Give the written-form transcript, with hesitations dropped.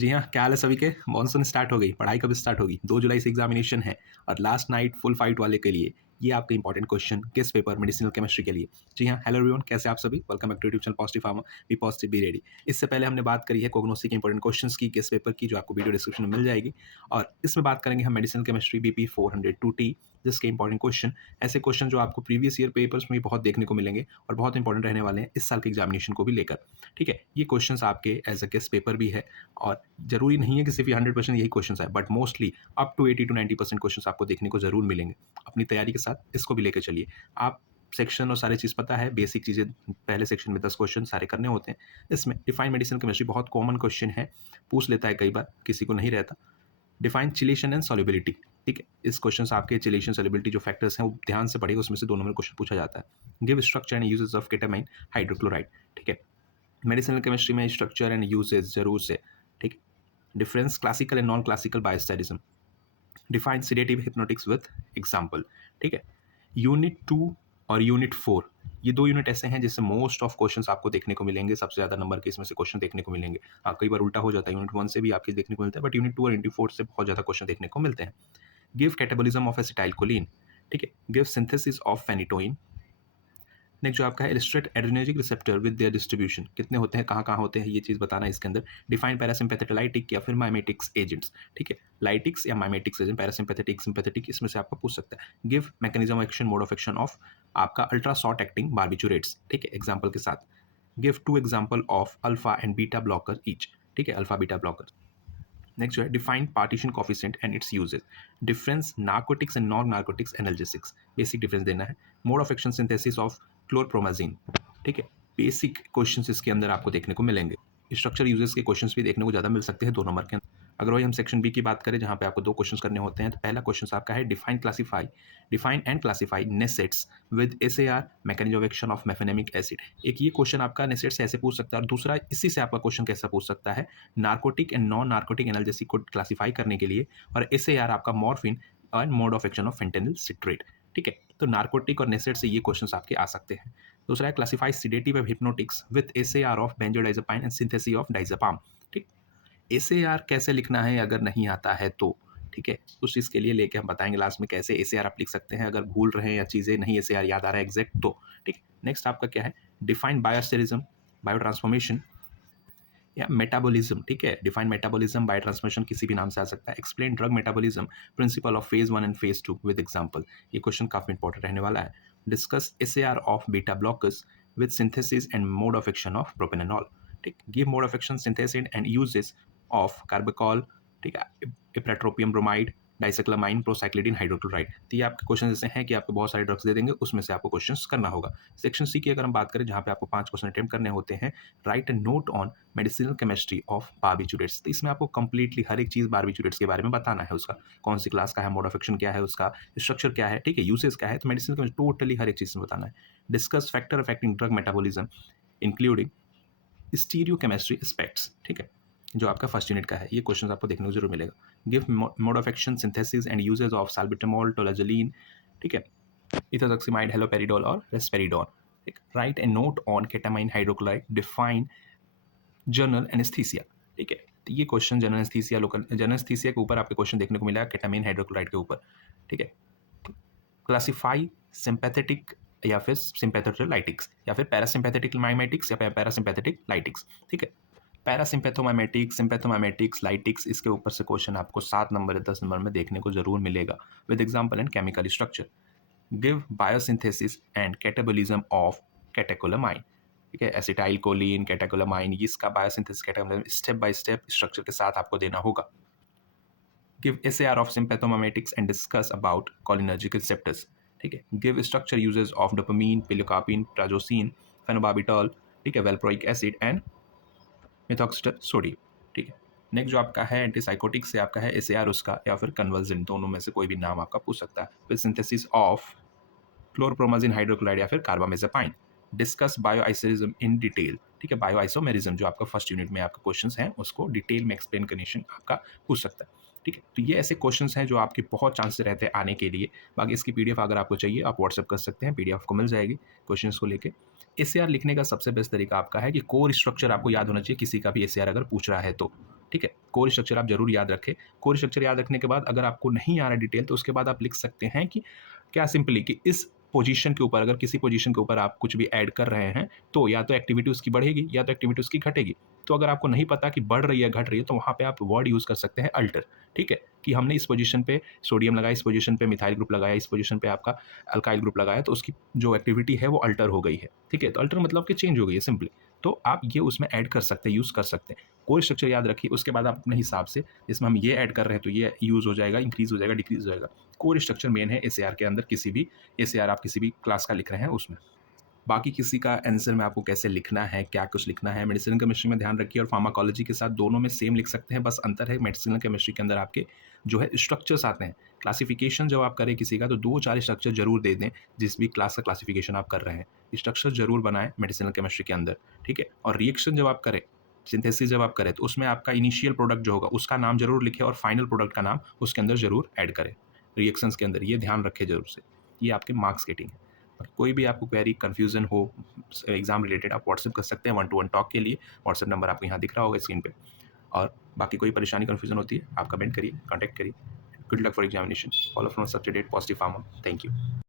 जी हाँ, क्या हाल है सभी के? मॉनसून स्टार्ट हो गई, पढ़ाई कब स्टार्ट होगी? 2 जुलाई से एग्ज़ामिनेशन है और लास्ट नाइट फुल फाइट वाले के लिए ये आपका इंपॉर्टेंट क्वेश्चन किस पेपर मेडिसिनल केमिस्ट्री के लिए। जी हाँ, हेलो एवरीवन कैसे हैं आप सभी? Welcome back to YouTube channel positive farmer, be positive be ready. इससे पहले हमने बात करी है कोग्नोसी के इंपॉर्टेंट क्वेश्चंस की किस पेपर की जो आपको वीडियो डिस्क्रिप्शन में मिल जाएगी और इसमें बात करेंगे हम मेडिसिनल केमिस्ट्री बीपी 402T जिसके इंपॉर्टेंट क्वेश्चन ऐसे क्वेश्चन जो आपको प्रीवियस ईयर पेपर्स में बहुत देखने को मिलेंगे और बहुत इंपॉर्टेंट रहने वाले हैं इस साल के एग्जामिनेशन को भी लेकर। ठीक है, ये क्वेश्चंस आपके एज अ गेस्ट पेपर भी है और ज़रूरी नहीं है कि सिर्फ ये 100% यही क्वेश्चंस है, but mostly up to 80 to 90% questions आपको देखने को ज़रूर मिलेंगे। अपनी तैयारी के साथ इसको भी लेकर चलिए। आप सेक्शन और सारी चीज़ पता है, बेसिक चीज़ें पहले सेक्शन में 10 क्वेश्चन सारे करने होते हैं। इसमें डिफाइन मेडिसिनल केमिस्ट्री बहुत कॉमन क्वेश्चन है, पूछ लेता है कई बार, किसी को नहीं रहता। डिफाइन चिलेशन एंड सॉल्युबिलिटी, ठीक है? इस क्वेश्चन से आपके चिलेशन सॉल्युबिलिटी जो फैक्टर्स हैं वो ध्यान से पढ़िएगा, उसमें से 2 नंबर क्वेश्चन पूछा जाता है। Give structure and uses of ketamine hydrochloride, ठीक है? मेडिसिनल केमिस्ट्री में स्ट्रक्चर एंड यूजेस ज़रूर से, ठीक है? Difference classical and non classical bioisosterism, define sedative hypnotics with example, ठीक है? यूनिट 2 और यूनिट 4 ये 2 यूनिट ऐसे हैं जिससे मोस्ट ऑफ क्वेश्चंस आपको देखने को मिलेंगे, सबसे ज़्यादा नंबर के इसमें से क्वेश्चन देखने को मिलेंगे। हाँ, कई बार उल्टा हो जाता है, यूनिट 1 से भी आपके देखने को मिलता है, बट यूनिट 2 और यूनिट 4 से बहुत ज़्यादा क्वेश्चन देखने को मिलते हैं। गिव कैटाबॉलिज्म ऑफ एसिटाइलकोलिन, ठीक है? Give synthesis of phenytoin. Next जो आपका है illustrate adrenergic receptor with their distribution, कितने होते हैं, कहाँ-कहाँ होते हैं, ये चीज़ बताना है इसके अंदर। डिफाइन पैरासिम्पैथेटिक लाइटिक या फिर माइमेटिक्स एजेंट्स, ठीक है? लाइटिक्स या माइमेटिक्स एजेंट, पैरासिम्पैथेटिक, सिम्पैथेटिक, इसमें से आपका पूछ सकता है। Give mechanism of action, mode of action of आपका अल्ट्रा शॉर्ट एक्टिंग बार्बिचुरेट्स, ठीक है? एग्जांपल के साथ। Give 2 example of alpha and beta blocker each, ठीक है? Alpha beta blocker. नेक्स्ट जो है define partition coefficient and it's uses, difference narcotics and non narcotics analgesics, basic difference देना है। Mode of action synthesis of chlorpromazine, ठीक है? Basic questions इसके अंदर आपको देखने को मिलेंगे। स्ट्रक्चर यूजेस के क्वेश्चंस भी देखने को ज़्यादा मिल सकते हैं 2 नंबर के अंदर। अगर वही हम सेक्शन बी की बात करें जहाँ पे आपको 2 क्वेश्चंस करने होते हैं, तो पहला क्वेश्चन आपका है define and classify NSAIDs with SAR mechanism of action of mefenamic acid. एक ये क्वेश्चन आपका नेसेट से ऐसे पूछ सकता है और दूसरा इसी से आपका क्वेश्चन कैसा पूछ सकता है, narcotic and non narcotic analgesic को क्लासिफाई करने के लिए, और एसएआर आपका morphine and mode of action of fentanyl citrate, ठीक है? तो नार्कोटिक और नेसेट से ये क्वेश्चंस आपके आ सकते हैं। दूसरा है classify sedative and hypnotics with SAR of benzodiazepine and synthesis of diazepam, ठीक? एसएआर कैसे लिखना है अगर नहीं आता है तो, ठीक है? उस चीज़ के लिए लेके हम बताएँगे लास्ट में कैसे एसएआर आप लिख सकते हैं अगर भूल रहे हैं या चीज़ें नहीं एसएआर याद आ रहा है एग्ज़ैक्ट तो, ठीक है? नेक्स्ट आपका क्या है, डिफाइन बायोस्टेरिज्म, बायोट्रांसफॉर्मेशन या मेटाबॉलिज्म, ठीक है? डिफाइन मेटाबॉलिज्म, बायोट्रांसफॉर्मेशन किसी भी नाम से आ सकता है। Explain drug metabolism, principle of phase 1 and phase 2 with example. ये क्वेश्चन काफ़ी इंपॉर्टेंट रहने वाला है। Discuss SAR of beta blockers with synthesis and mode of action of propranolol, ठीक? Give mode of action, synthesis and uses of carbachol, ठीक है? Ipratropium bromide, dicyclomine, procyclidine, hydrochloride. तो ये आपके क्वेश्चन ऐसे हैं कि आपको बहुत सारे ड्रग्स दे देंगे, उसमें से आपको क्वेश्चंस करना होगा। सेक्शन सी की अगर हम बात करें जहाँ पे आपको 5 क्वेश्चन अटेम्प्ट करने होते हैं, right a note on medicinal chemistry of barbiturates. तो इसमें आपको कंप्लीटली हर एक चीज़ बार्बिचुरेट्स के बारे में बताना है, उसका कौन सी क्लास का है, मोड ऑफ एक्शन क्या है उसका, स्ट्रक्चर क्या है, ठीक है? यूसेज क्या है, तो मेडिसिनल केमिस्ट्री टोटली हर एक चीज़ में बताना है। Discuss factor affecting drug metabolism including stereochemistry aspects, ठीक है? जो आपका फर्स्ट यूनिट का है, ये क्वेश्चन आपको देखने को जरूर मिलेगा। Give mode of action, synthesis and uses of salbutamol, tolazoline, ठीक है? इथोक्सिमाइड, हेलोपेरिडोल और रेस्पेरिडोन, ठीक? Right a note on ketamine hydrochloride, define general anaesthesia, ठीक है? तो ये question general anaesthesia, local general anaesthesia के ऊपर आपके क्वेश्चन देखने को मिला केटामाइन हाइड्रोक्लोराइड के ऊपर, ठीक है? क्लासिफाई सिंपैथेटिक या फिर सिंपैथेटिक लाइटिक्स या फिर पैरासिम्पैथेटिक माइमेटिक्स या पैरासिम्पैथेटिक लाइटिक्स, ठीक है? पैरासिम्पैथोमाइमेटिक्स, सिम्पैथोमाइमेटिक्स, लाइटिक्स, इसके ऊपर से क्वेश्चन आपको 7 नंबर या 10 नंबर में देखने को जरूर मिलेगा with example and chemical structure. Give biosynthesis and catabolism of catecholamine, ठीक है? एसिटाइलकोलिन, कैटेकोलामाइन, इसका biosynthesis catabolism step by step structure के साथ आपको देना होगा। Give SAR of sympathomimetics and discuss about cholinergic receptors, ठीक है? Give structure uses of dopamine, pilocarpine, prazosin, phenobarbital, ठीक है? Valproic acid and methohexital sodium, ठीक है? नेक्स्ट जो आपका है एंटीसाइकोटिक से आपका है एसएआर उसका या फिर कन्वर्जेंट, दोनों में से कोई भी नाम आपका पूछ सकता है। फिर सिंथेसिस ऑफ क्लोरप्रोमाजिन हाइड्रोक्लोराइड या फिर कार्बामेज़ेपाइन। डिस्कस बायोआइसोमेरिज्म इन डिटेल, ठीक है? बायोआइसोमेरिज्म जो आपका फर्स्ट यूनिट में आपके क्वेश्चंस हैं उसको डिटेल में एक्सप्लेनेशन आपका पूछ सकता है, ठीक है? तो ये ऐसे क्वेश्चंस हैं जो आपके बहुत चांसेस रहते हैं आने के लिए। बाकी इसकी पीडीएफ अगर आपको चाहिए आप व्हाट्सएप कर सकते हैं, पीडीएफ आपको मिल जाएगी क्वेश्चंस को लेके। एसएआर लिखने का सबसे बेस्ट तरीका आपका है कि कोर स्ट्रक्चर आपको याद होना चाहिए किसी का भी एसएआर अगर पूछ रहा है तो, ठीक है। कोर स्ट्रक्चर आप जरूर याद रखें। कोर स्ट्रक्चर याद रखने के बाद अगर आपको नहीं आ रहा डिटेल तो उसके बाद आप लिख सकते हैं कि क्या सिंपली कि इस पोजीशन के ऊपर, अगर किसी पोजीशन के ऊपर आप कुछ भी ऐड कर रहे हैं तो या तो एक्टिविटी उसकी बढ़ेगी या तो एक्टिविटी उसकी घटेगी। तो अगर आपको नहीं पता कि बढ़ रही है घट रही है तो वहाँ पे आप वर्ड यूज़ कर सकते हैं अल्टर। ठीक है, कि हमने इस पोजीशन पे सोडियम लगाया, इस पोजीशन पे मिथाइल ग्रुप लगाया, इस पोजीशन पे आपका अल्काइल ग्रुप लगाया, तो उसकी जो एक्टिविटी है वो अल्टर हो गई है। ठीक है, तो अल्टर मतलब कि चेंज हो गई है सिंपली। तो आप ये उसमें ऐड कर सकते हैं, यूज़ कर सकते हैं। कोई स्ट्रक्चर याद रखिए, उसके बाद आप अपने हिसाब से इसमें हम ये ऐड कर रहे हैं तो ये यूज़ हो जाएगा, इंक्रीज़ हो जाएगा, डिक्रीज़ हो जाएगा। कोर स्ट्रक्चर मेन है एसएआर के अंदर, किसी भी एसएआर आप किसी भी क्लास का लिख रहे हैं उसमें। बाकी किसी का आंसर में आपको कैसे लिखना है, क्या कुछ लिखना है, मेडिसिनल केमिस्ट्री में ध्यान रखिए और फार्माकोलॉजी के साथ दोनों में सेम लिख सकते हैं, बस अंतर है मेडिसिनल केमिस्ट्री के अंदर आपके जो है स्ट्रक्चर्स आते हैं। क्लासिफिकेशन जब आप करें किसी का तो 2-4 स्ट्रक्चर जरूर दे दें, जिस भी क्लास का क्लासिफिकेशन आप कर रहे हैं। स्ट्रक्चर जरूर बनाएं मेडिसिनल केमिस्ट्री के अंदर, ठीक है? और रिएक्शन जब आप करें, सिंथेसिस जब आप करें तो उसमें आपका इनिशियल प्रोडक्ट जो होगा उसका नाम जरूर लिखें और फाइनल प्रोडक्ट का नाम उसके अंदर जरूर ऐड करें रिएक्शंस के अंदर। ये ध्यान रखें जरूर से, ये आपके मार्क्स गेटिंग है। कोई भी आपको क्वेरी कन्फ्यूजन हो एग्जाम रिलेटेड आप व्हाट्सएप कर सकते हैं 1-to-1 टॉक के लिए। व्हाट्सएप नंबर आपको यहाँ दिख रहा होगा स्क्रीन पे। और बाकी कोई परेशानी कन्फ्यूजन होती है आप कमेंट करिए, कॉन्टैक्ट करिए। Good luck for examination. Follow from subject positive pharma. Thank you.